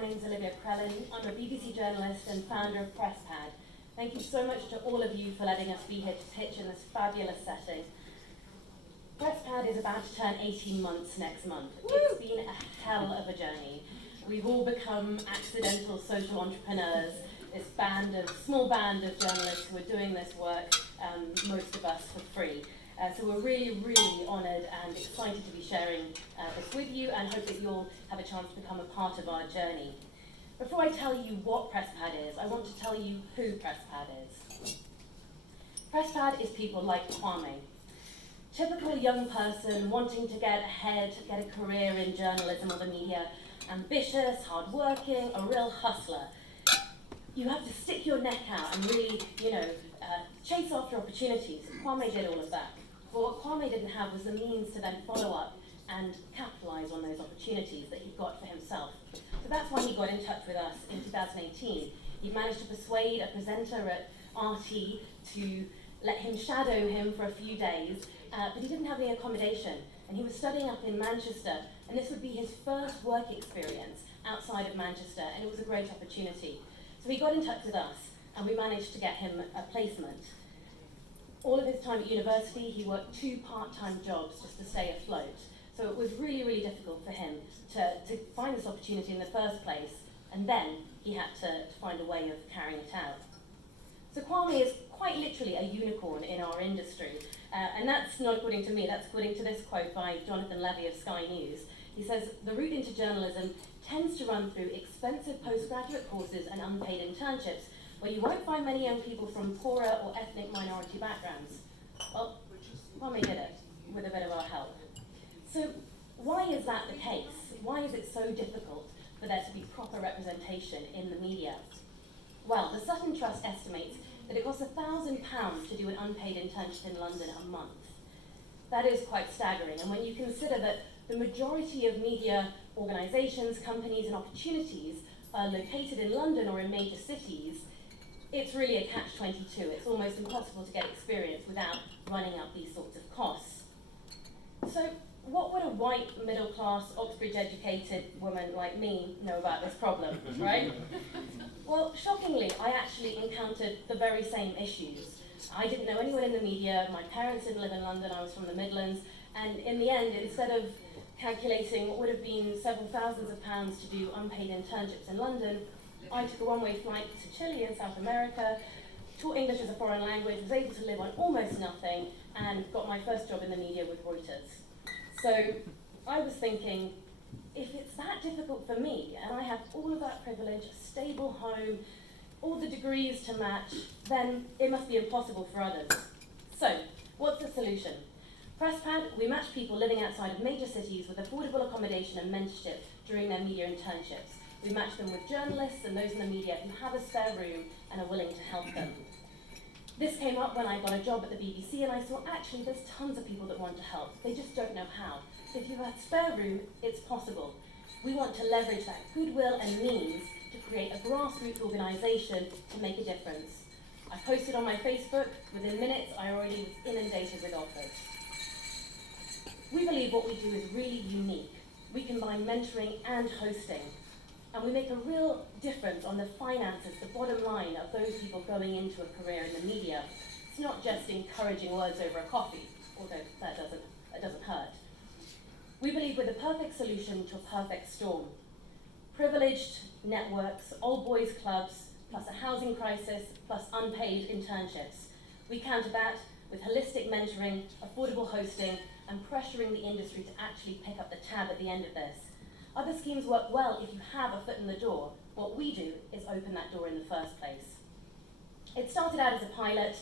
my name's Olivia Crellin. I'm a BBC journalist and founder of PressPad. Thank you so much to all of you for letting us be here to pitch in this fabulous setting. PressPad is about to turn 18 months next month. It's been a hell of a journey. We've all become accidental social entrepreneurs, this small band of journalists who are doing this work, most of us for free. So we're really, really honoured and excited to be sharing this with you, and hope that you'll have a chance to become a part of our journey. Before I tell you what PressPad is, I want to tell you who PressPad is. PressPad is people like Kwame. Typical young person wanting to get ahead, get a career in journalism or the media, ambitious, hardworking, a real hustler. You have to stick your neck out and really, chase after opportunities. Kwame did all of that. But what Kwame didn't have was the means to then follow up and capitalise on those opportunities that he got for himself. So that's why he got in touch with us in 2018. He managed to persuade a presenter at RT to let him shadow him for a few days, but he didn't have any accommodation. And he was studying up in Manchester, and this would be his first work experience outside of Manchester, and it was a great opportunity. So he got in touch with us, and we managed to get him a placement. All of his time at university, he worked 2 part-time jobs just to stay afloat. So it was really, really difficult for him to find this opportunity in the first place, and then he had to find a way of carrying it out. So Kwame is quite literally a unicorn in our industry, and that's not according to me, that's according to this quote by Jonathan Levy of Sky News. He says, "The route into journalism tends to run through expensive postgraduate courses and unpaid internships, where you won't find many young people from poorer or ethnic minority backgrounds." Well, Kwame did it, with a bit of our help. So why is that the case? Why is it so difficult for there to be proper representation in the media? Well, the Sutton Trust estimates that it costs £1,000 to do an unpaid internship in London a month. That is quite staggering, and when you consider that the majority of media organisations, companies and opportunities are located in London or in major cities, it's really a catch-22. It's almost impossible to get experience without running up these sorts of costs. So what would a white, middle-class, Oxbridge-educated woman like me know about this problem, right? Well, shockingly, I actually encountered the very same issues. I didn't know anyone in the media, my parents didn't live in London, I was from the Midlands, and in the end, instead of calculating what would have been several thousands of pounds to do unpaid internships in London, I took a one-way flight to Chile in South America, taught English as a foreign language, was able to live on almost nothing, and got my first job in the media with Reuters. So I was thinking, if it's that difficult for me, and I have all of that privilege, a stable home, all the degrees to match, then it must be impossible for others. So, what's the solution? PressPad, we match people living outside of major cities with affordable accommodation and mentorship during their media internships. We match them with journalists and those in the media who have a spare room and are willing to help them. This came up when I got a job at the BBC, and I thought, actually, there's tons of people that want to help. They just don't know how. So if you have spare room, it's possible. We want to leverage that goodwill and means to create a grassroots organisation to make a difference. I posted on my Facebook. Within minutes, I already was inundated with offers. We believe what we do is really unique. We combine mentoring and hosting, and we make a real difference on the finances, the bottom line of those people going into a career in the media. It's not just encouraging words over a coffee, although that doesn't hurt. We believe we're the perfect solution to a perfect storm. Privileged networks, old boys clubs, plus a housing crisis, plus unpaid internships. We counter that with holistic mentoring, affordable hosting, and pressuring the industry to actually pick up the tab at the end of this. Other schemes work well if you have a foot in the door. What we do is open that door in the first place. It started out as a pilot.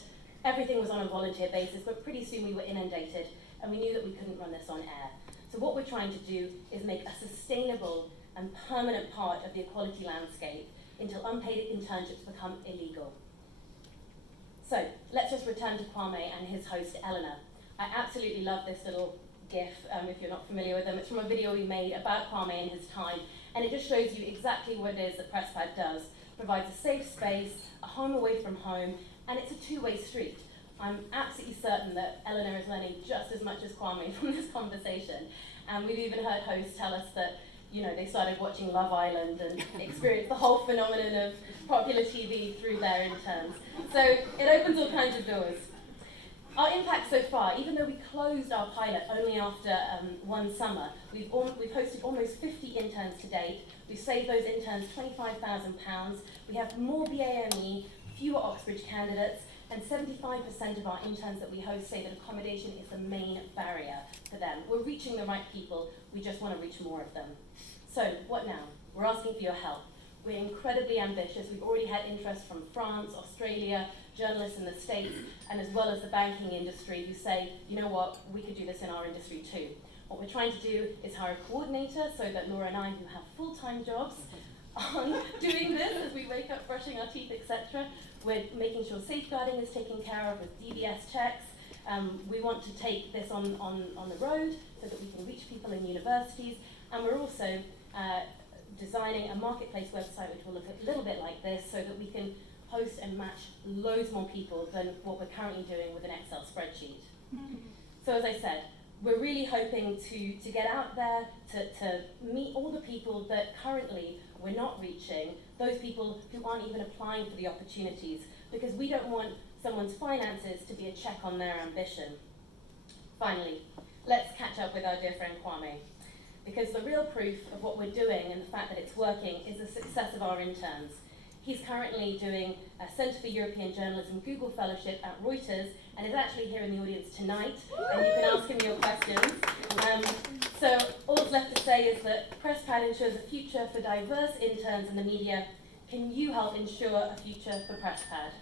Everything was on a volunteer basis, but pretty soon we were inundated, and we knew that we couldn't run this on air. So what we're trying to do is make a sustainable and permanent part of the equality landscape until unpaid internships become illegal. So let's just return to Kwame and his host, Eleanor. I absolutely love this little GIF, if you're not familiar with them. It's from a video we made about Kwame and his time, and it just shows you exactly what it is that PressPad does. Provides a safe space, a home away from home, and it's a two-way street. I'm absolutely certain that Eleanor is learning just as much as Kwame from this conversation, and we've even heard hosts tell us that they started watching Love Island and experienced the whole phenomenon of popular TV through their interns. So it opens all kinds of doors. Our impact so far, even though we closed our pilot only after one summer, we've hosted almost 50 interns to date. We've saved those interns £25,000. We have more BAME, fewer Oxbridge candidates, and 75% of our interns that we host say that accommodation is the main barrier for them. We're reaching the right people, we just want to reach more of them. So, what now? We're asking for your help. We're incredibly ambitious. We've already had interest from France, Australia, journalists in the States, and as well as the banking industry who say, you know what, we could do this in our industry too. What we're trying to do is hire a coordinator so that Laura and I, who have full-time jobs, on doing this as we wake up, brushing our teeth, etc. We're making sure safeguarding is taken care of with DBS checks. We want to take this on the road so that we can reach people in universities. And we're also designing a marketplace website which will look a little bit like this so that we can host and match loads more people than what we're currently doing with an Excel spreadsheet. So as I said, we're really hoping to get out there, to meet all the people that currently we're not reaching, those people who aren't even applying for the opportunities, because we don't want someone's finances to be a check on their ambition. Finally, let's catch up with our dear friend Kwame, because the real proof of what we're doing and the fact that it's working is the success of our interns. He's currently doing a Centre for European Journalism Google Fellowship at Reuters and is actually here in the audience tonight, and you can ask him your questions. So all that's left to say is that PressPad ensures a future for diverse interns in the media. Can you help ensure a future for PressPad?